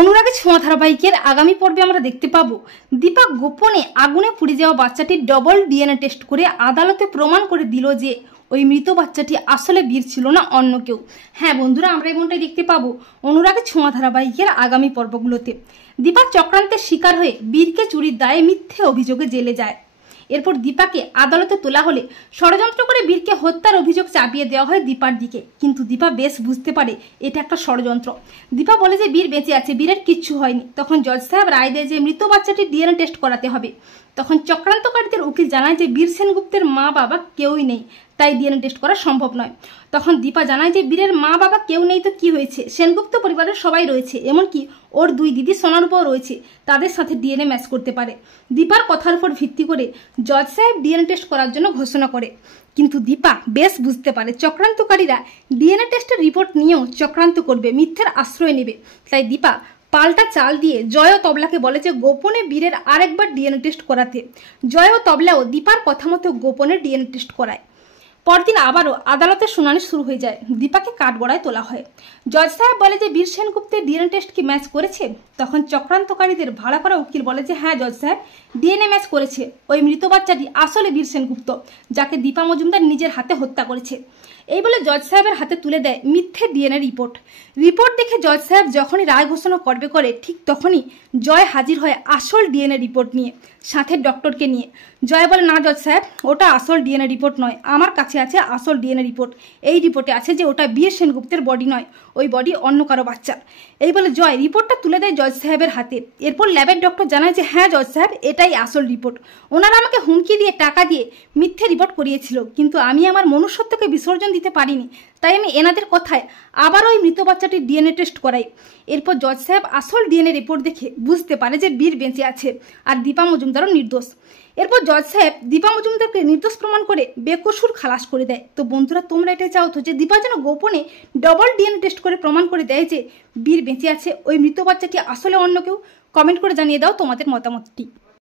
অনুরাগের ছোঁয়া ধারাবাহিকের আগামী পর্বে আমরা দেখতে পাবো দীপা গোপনে আগুনে পুড়ে যাওয়া বাচ্চাটির ডবল ডিএনএ টেস্ট করে আদালতে প্রমাণ করে দিল যে ওই মৃত বাচ্চাটি আসলে বীর ছিল না অন্য কেউ। হ্যাঁ বন্ধুরা, আমরা এমনটাই দেখতে পাবো অনুরাগের ছোঁয়া ধারাবাহিকের আগামী পর্বগুলোতে। দীপার চক্রান্তের শিকার হয়ে বীরকে চুরির দায়ে মিথ্যে অভিযোগে জেলে যায়। এরপর দীপাকে আদালতে তোলা হলে ষড়যন্ত্র করে বীরকে হত্যার অভিযোগ চাপিয়ে দেওয়া হয় দীপার দিকে, কিন্তু দীপা বেশ বুঝতে পারে এটা একটা ষড়যন্ত্র। দীপা বলে যে বীর বেঁচে আছে, বীরের কিচ্ছু হয়নি। তখন জজ সাহেব রায় দেয় যে মৃত বাচ্চাটির ডিএনএ টেস্ট করাতে হবে। তখন চক্রান্তকারীদের উকিল জানায় যে বীর সেনগুপ্তের মা বাবা কেউই নেই, তাই ডিএনএ টেস্ট করা সম্ভব নয়। তখন দীপা জানায় যে বীরের মা বাবা কেউ নেই তো কি হয়েছে, সেনগুপ্ত পরিবারের সবাই রয়েছে, এমনকি ওর দুই দিদি সোনারূপাও রয়েছে, তাদের সাথে ডিএনএ ম্যাচ করতে পারে। দীপার কথার উপর ভিত্তি করে জজ সাহেব ডিএনএ টেস্ট করার জন্য ঘোষণা করে, কিন্তু দীপা বেশ বুঝতে পারে চক্রান্তকারীরা ডিএনএ টেস্টের রিপোর্ট নিয়েও চক্রান্ত করবে, মিথ্যের আশ্রয় নেবে। তাই দীপা পাল্টা চাল দিয়ে জয় ও তবলাকে বলে যে গোপনে বীরের আরেকবার ডিএনএ টেস্ট করাতে। জয় ও তবলাও দীপার কথা মতো গোপনে ডিএনএ টেস্ট করায়। পরদিন আবারও আদালতের শুনানি শুরু হয়ে যায়। দীপাকে কাঠগড়ায় তোলা হয়। জজ সাহেব বলে যে বীর সেনগুপ্তের ডিএনএ টেস্ট কি ম্যাচ করেছে? তখন চক্রান্তকারীদের ভাড়া করা উকিল বলে যে হ্যাঁ জজ সাহেব, ডিএনএ ম্যাচ করেছে। ওই মৃত বাচ্চাটি আসলে বীর সেনগুপ্ত, যাকে দীপা মজুমদার নিজের হাতে হত্যা করেছে। এই বলে জজ সাহেবের হাতে তুলে দেয় মিথ্যে ডিএনএ রিপোর্ট দেখে জজ সাহেব যখনই রায় ঘোষণা করবে করে, ঠিক তখনই জয় হাজির হয় আসল ডিএনএ রিপোর্ট নিয়ে, সাথে ডক্টরকে নিয়ে। জয় বলে না জজ সাহেব, ওটা আসল ডিএনএ রিপোর্ট নয়, আমার কাছে আছে আসল ডিএনএ রিপোর্ট। এই রিপোর্টে আছে যে ওটা বীর সেনগুপ্তের বডি নয়, ওই বডি অন্য কারো বাচ্চার। এই বলে জয় রিপোর্টটা তুলে দেয় জজ সাহেবের হাতে। এরপর ল্যাবের ডক্টর জানায় যে হ্যাঁ জজ সাহেব, এটাই আসল রিপোর্ট। ওনারা আমাকে হুমকি দিয়ে টাকা দিয়ে মিথ্যে রিপোর্ট করিয়েছিল, কিন্তু আমি আমার মনুষ্যত্বকে বিসর্জন দিতে পারিনি, তাই আমি এনাদের কথায় আবার ওই মৃত বাচ্চাটির ডিএনএ টেস্ট করাই। এরপর জজ সাহেব আসল ডিএনএ রিপোর্ট দেখে বুঝতে পারে যে বীর বেঁচে আছে আর দীপা মজুমদারও নির্দোষ। এরপর জজ সাহেব দীপা মজুমদারকে নির্দোষ প্রমাণ করে বেকসুর খালাস করে দেয়। তো বন্ধুরা, তোমরা এটাই চাও তো যে দীপা যেন গোপনে ডবল ডিএনএ টেস্ট করে প্রমাণ করে দেয় যে বীর বেঁচে আছে, ওই মৃত বাচ্চাটি আসলে অন্য কেউ? কমেন্ট করে জানিয়ে দাও তোমাদের মতামতটি।